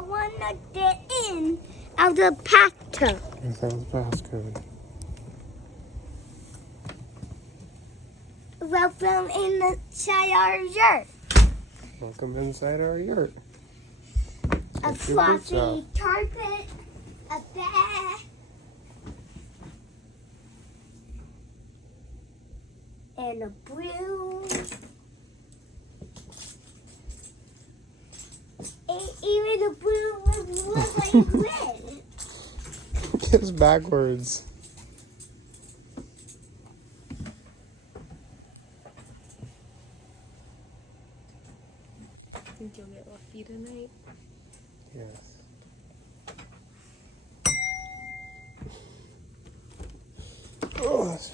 I wanna get in out the bathtub. Without the passcode. Welcome inside our yurt. Welcome inside our yurt. A fluffy carpet, a bed, and a broom. And even the broom would look like this. It's backwards. Think you'll get lucky tonight? Yes. Oh, that's